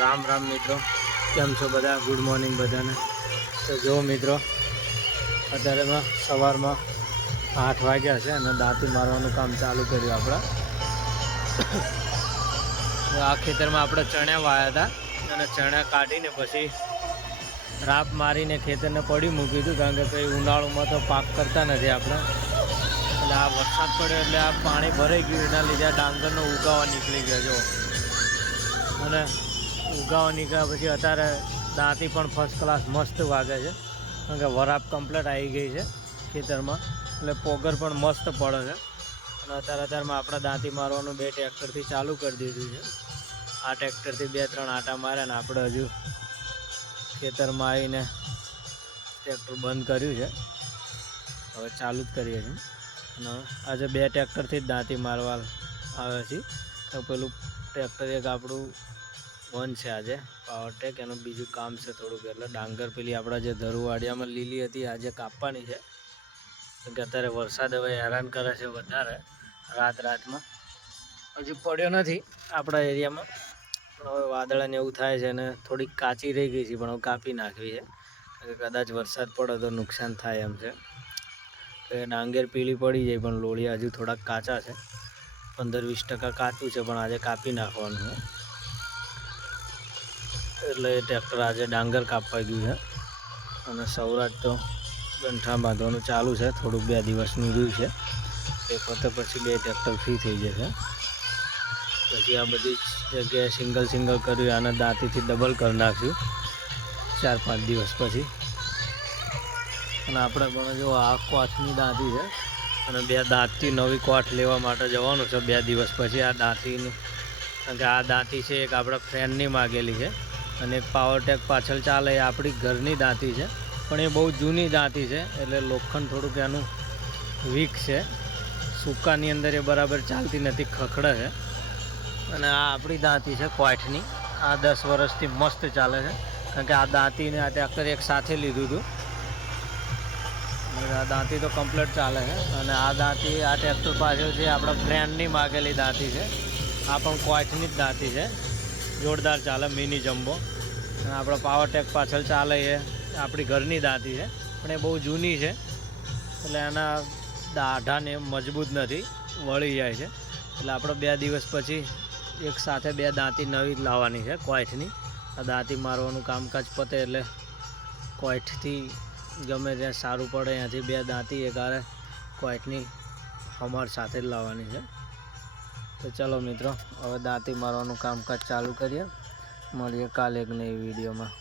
રામ રામ મિત્રો. કેમ છો બધા? ગુડ મોર્નિંગ બધાને. તો જો મિત્રો અત્યારેમાં સવારમાં આઠ વાગ્યા છે અને દાંતી મારવાનું કામ ચાલુ કર્યું આપણે. આ ખેતરમાં આપણે ચણા વાયા હતા અને ચણા કાઢીને પછી રાપ મારીને ખેતરને પડી મૂક્યું હતું કારણ કે કંઈ ઉનાળુમાં તો પાક કરતા નથી આપણે. એટલે આ વરસાદ પડ્યો એટલે આ પાણી ભરાઈ ગયું. એના લીધે ડાંગરનો ઉગાવા નીકળી ગયો જો અને ઉગાવા નીકળ્યા પછી અત્યારે દાંતી પણ ફર્સ્ટ ક્લાસ મસ્ત વાગે છે. કારણ કે વરાપ કમ્પ્લીટ આવી ગઈ છે ખેતરમાં. એટલે પોગર પણ મસ્ત પડે છે. અને અત્યારે અત્યારમાં આપણે દાંતી મારવાનું બે ટ્રેક્ટરથી ચાલુ કરી દીધું છે. આ ટ્રેક્ટરથી બે ત્રણ આટા માર્યા ને આપણે હજુ ખેતરમાં આવીને ટ્રેક્ટર બંધ કર્યું છે. હવે ચાલુ જ કરીએ છીએ. અને આજે બે ટ્રેક્ટરથી જ દાંતી મારવા આવે છે. પેલું ટ્રેક્ટર એક આપણું વન છે આજે. પાવરટેક એનું બીજું કામ છે થોડુંક એટલે ડાંગર પેલી આપણા જે ધરુવાડિયામાં લીલી હતી, આજે કાપવાની છે. કેમ કે અત્યારે વરસાદ હવે હેરાન કરે છે વધારે રાત રાતમાં હજુ પડ્યો નથી આપણા એરિયામાં. પણ હવે વાદળાને એવું થાય છે અને થોડીક કાચી રહી ગઈ છે, પણ હવે કાપી નાખવી છે. કે કદાચ વરસાદ પડે તો નુકસાન થાય એમ છે. એ ડાંગર પીળી પડી જાય, પણ લોળિયા હજુ થોડાક કાચા છે. પંદર વીસ ટકા કાચું છે, પણ આજે કાપી નાખવાનું છે. એટલે ટ્રેક્ટર આજે ડાંગર કાપવા ગયું છે. અને સૌરાષ્ટ્ર તો ગંઠા બાંધવાનું ચાલુ છે. થોડુંક બે દિવસનું રહ્યું છે. એ પતે પછી બે ટ્રેક્ટર ફ્રી થઈ જશે. પછી આ બધી જગ્યાએ સિંગલ સિંગલ કર્યું, આને દાંતીથી ડબલ કરી નાખ્યું. ચાર પાંચ દિવસ પછી. અને આપણે પણ જો આ કોથની દાંતી છે, અને બે દાંતથી નવી કોઠ લેવા માટે જવાનું છે બે દિવસ પછી. આ દાંતીનું, કારણ કે આ દાંતી છે એક આપણા ફ્રેન્ડની માગેલી છે. અને એક પાવરટેક પાછળ ચાલે એ આપણી ઘરની દાંતી છે. પણ એ બહુ જૂની દાંતી છે, એટલે લોખંડ થોડુંક એનું વીક છે. સૂકાની અંદર એ બરાબર ચાલતી નથી, ખખડે છે. અને આ આપણી દાંતી છે કોઠની. આ દસ વર્ષથી મસ્ત ચાલે છે. કારણ કે આ દાંતીને આ ટ્રેક્ટર એક સાથે લીધું હતું. આ દાંતી તો કમ્પ્લીટ ચાલે છે. અને આ દાંતી, આ ટ્રેક્ટર પાછળ છે આપણા બ્રેન્ડની માગેલી દાંતી છે, આ પણ કોચની જ દાંતી છે. જોરદાર ચાલે મિની જમ્બો અને આપણા પાવરટેક પાછળ ચાલે એ. આપણી ઘરની દાંતી છે, પણ એ બહુ જૂની છે. એટલે એના દાઢાને મજબૂત નથી, વળી જાય છે. એટલે આપણે બે દિવસ પછી એક સાથે બે દાંતી નવી લાવવાની છે, કોઈઠની. આ દાંતી મારવાનું કામકાજ પતે એટલે કોઈઠથી ગમે ત્યાં સારું પડે ત્યાંથી બે દાંતી એક આરે કોઈટની અમાર સાથે જ લાવવાની છે. તો ચાલો મિત્રો હવે દાંતી મારવાનું કામકાજ ચાલુ કરીએ. મળીએ કાલે એક નવી વિડીયોમાં.